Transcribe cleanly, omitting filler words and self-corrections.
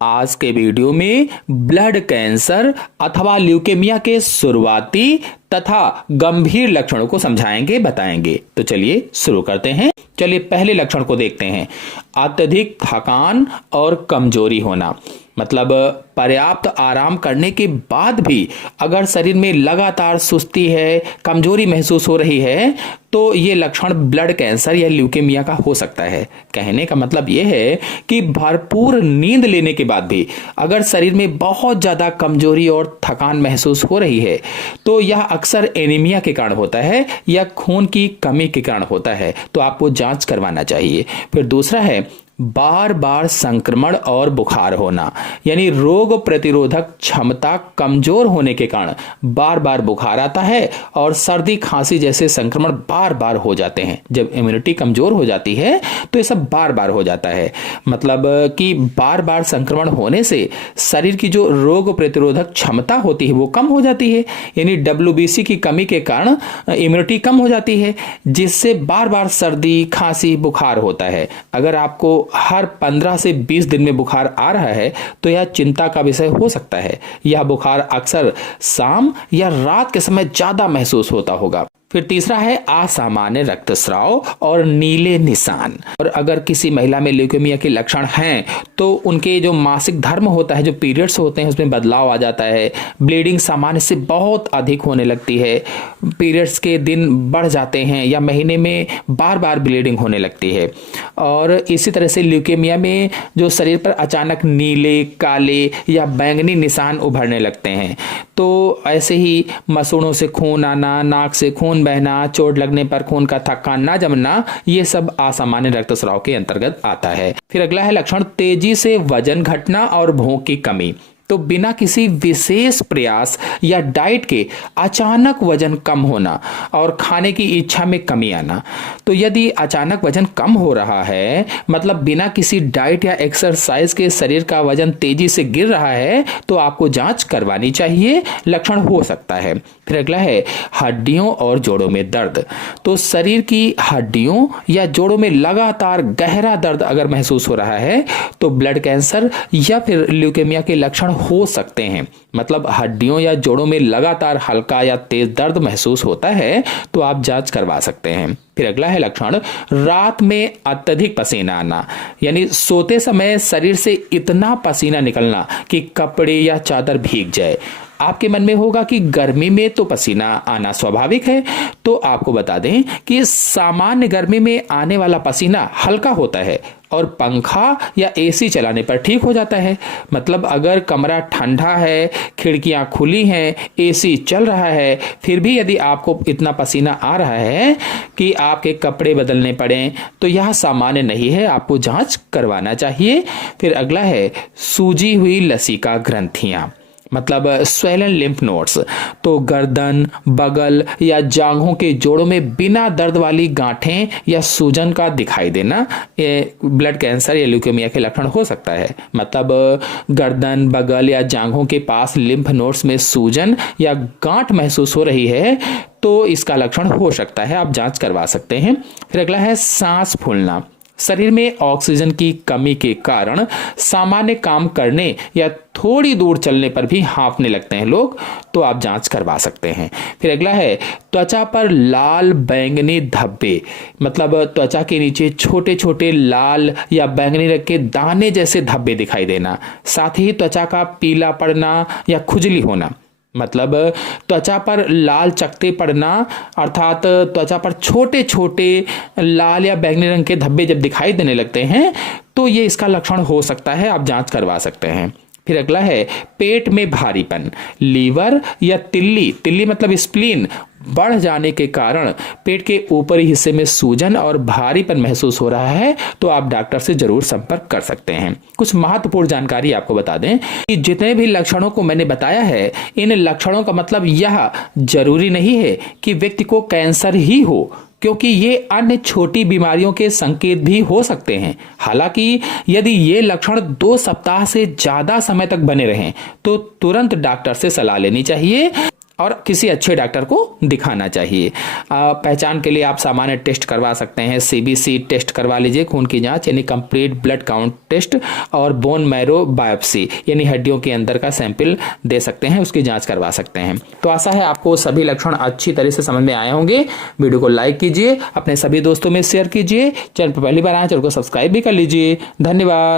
आज के वीडियो में ब्लड कैंसर अथवा ल्यूकेमिया के शुरुआती तथा गंभीर लक्षणों को समझाएंगे, बताएंगे। तो चलिए शुरू करते हैं। चलिए पहले लक्षण को देखते हैं। अत्यधिक थकान और कमजोरी होना, मतलब पर्याप्त आराम करने के बाद भी अगर शरीर में लगातार सुस्ती है, कमजोरी महसूस हो रही है, तो ये लक्षण ब्लड कैंसर या ल्यूकेमिया का हो सकता है। कहने का मतलब यह है कि भरपूर नींद लेने के बाद भी अगर शरीर में बहुत ज्यादा कमजोरी और थकान महसूस हो रही है, तो यह अक्सर एनीमिया के कारण होता है या खून की कमी के कारण होता है। तो आपको जांच करवाना चाहिए। फिर दूसरा है बार बार संक्रमण और बुखार होना, यानी रोग प्रतिरोधक क्षमता कमजोर होने के कारण बार बार बुखार आता है और सर्दी खांसी जैसे संक्रमण बार बार हो जाते हैं। जब इम्यूनिटी कमजोर हो जाती है तो ये सब बार बार हो जाता है। मतलब कि बार बार संक्रमण होने से शरीर की जो रोग प्रतिरोधक क्षमता होती है वो कम हो जाती है, यानी WBC की कमी के कारण इम्यूनिटी कम हो जाती है, जिससे बार बार सर्दी खांसी बुखार होता है। अगर आपको हर 15 से 20 दिन में बुखार आ रहा है तो यह चिंता का विषय हो सकता है। यह बुखार अक्सर शाम या रात के समय ज्यादा महसूस होता होगा। फिर तीसरा है असामान्य रक्तस्राव और नीले निशान। और अगर किसी महिला में ल्यूकेमिया के लक्षण हैं तो उनके जो मासिक धर्म होता है, जो पीरियड्स होते हैं, उसमें बदलाव आ जाता है। ब्लीडिंग सामान्य से बहुत अधिक होने लगती है, पीरियड्स के दिन बढ़ जाते हैं या महीने में बार बार ब्लीडिंग होने लगती है। और इसी तरह से ल्यूकेमिया में जो शरीर पर अचानक नीले, काले या बैंगनी निशान उभरने लगते हैं। तो ऐसे ही मसूड़ों से खून आना, नाक से खून बहना, चोट लगने पर खून का थक्का ना जमना, ये सब असामान्य रक्तस्राव के अंतर्गत आता है। फिर अगला है लक्षण तेजी से वजन घटना और भूख की कमी। तो बिना किसी विशेष प्रयास या डाइट के अचानक वजन कम होना और खाने की इच्छा में कमी आना। तो यदि अचानक वजन कम हो रहा है, मतलब बिना किसी डाइट या एक्सरसाइज के शरीर का वजन तेजी से गिर रहा है, तो आपको जांच करवानी चाहिए, लक्षण हो सकता है। फिर अगला है हड्डियों और जोड़ों में दर्द। तो शरीर की हड्डियों या जोड़ों में लगातार गहरा दर्द अगर महसूस हो रहा है तो ब्लड कैंसर या फिर ल्यूकेमिया के लक्षण हो सकते हैं। मतलब हड्डियों या जोड़ों में लगातार हल्का या तेज दर्द महसूस होता है तो आप जांच करवा सकते हैं। फिर अगला है लक्षण रात में अत्यधिक पसीना आना, यानी सोते समय शरीर से इतना पसीना निकलना कि कपड़े या चादर भीग जाए। आपके मन में होगा कि गर्मी में तो पसीना आना स्वाभाविक है, तो आपको बता दें कि सामान्य गर्मी में आने वाला पसीना हल्का होता है और पंखा या AC चलाने पर ठीक हो जाता है। मतलब अगर कमरा ठंडा है, खिड़कियां खुली हैं, AC चल रहा है, फिर भी यदि आपको इतना पसीना आ रहा है कि आपके कपड़े बदलने पड़े, तो यह सामान्य नहीं है, आपको जांच करवाना चाहिए। फिर अगला है सूजी हुई लसिका ग्रंथियां, मतलब स्वेलन लिम्फ नोड्स। तो गर्दन, बगल या जांघों के जोड़ों में बिना दर्द वाली गांठें या सूजन का दिखाई देना, ये ब्लड कैंसर या ल्यूकेमिया के लक्षण हो सकता है। मतलब गर्दन, बगल या जांघों के पास लिम्फ नोड्स में सूजन या गांठ महसूस हो रही है तो इसका लक्षण हो सकता है, आप जांच करवा सकते हैं। फिर अगला है सांस फूलना। शरीर में ऑक्सीजन की कमी के कारण सामान्य काम करने या थोड़ी दूर चलने पर भी हांफने लगते हैं लोग, तो आप जांच करवा सकते हैं। फिर अगला है त्वचा पर लाल बैंगनी धब्बे, मतलब त्वचा के नीचे छोटे छोटे लाल या बैंगनी रंग के दाने जैसे धब्बे दिखाई देना। साथ ही त्वचा का पीला पड़ना या खुजली होना, मतलब त्वचा पर लाल चकत्ते पड़ना, अर्थात त्वचा पर छोटे छोटे लाल या बैंगनी रंग के धब्बे जब दिखाई देने लगते हैं तो ये इसका लक्षण हो सकता है, आप जांच करवा सकते हैं। फिर अगला है पेट में भारीपन, लीवर या तिल्ली मतलब स्प्लीन बढ़ जाने के कारण पेट के ऊपरी हिस्से में सूजन और भारीपन महसूस हो रहा है तो आप डॉक्टर से जरूर संपर्क कर सकते हैं। कुछ महत्वपूर्ण जानकारी आपको बता दें कि जितने भी लक्षणों को मैंने बताया है, इन लक्षणों का मतलब यह जरूरी नहीं है कि व्यक्ति को कैंसर ही हो, क्योंकि ये अन्य छोटी बीमारियों के संकेत भी हो सकते हैं। हालांकि यदि ये लक्षण 2 सप्ताह से ज्यादा समय तक बने रहें तो तुरंत डॉक्टर से सलाह लेनी चाहिए। और किसी अच्छे डॉक्टर को दिखाना चाहिए। पहचान के लिए आप सामान्य टेस्ट करवा सकते हैं, सीबीसी टेस्ट करवा लीजिए, खून की जांच यानी कंप्लीट ब्लड काउंट टेस्ट, और बोन मैरो बायोप्सी यानी हड्डियों के अंदर का सैंपल दे सकते हैं, उसकी जांच करवा सकते हैं। तो आशा है आपको सभी लक्षण अच्छी तरह से समझ में आए होंगे। वीडियो को लाइक कीजिए, अपने सभी दोस्तों में शेयर कीजिए, चैनल पर पहली बार आए चैनल को सब्सक्राइब भी कर लीजिए। धन्यवाद।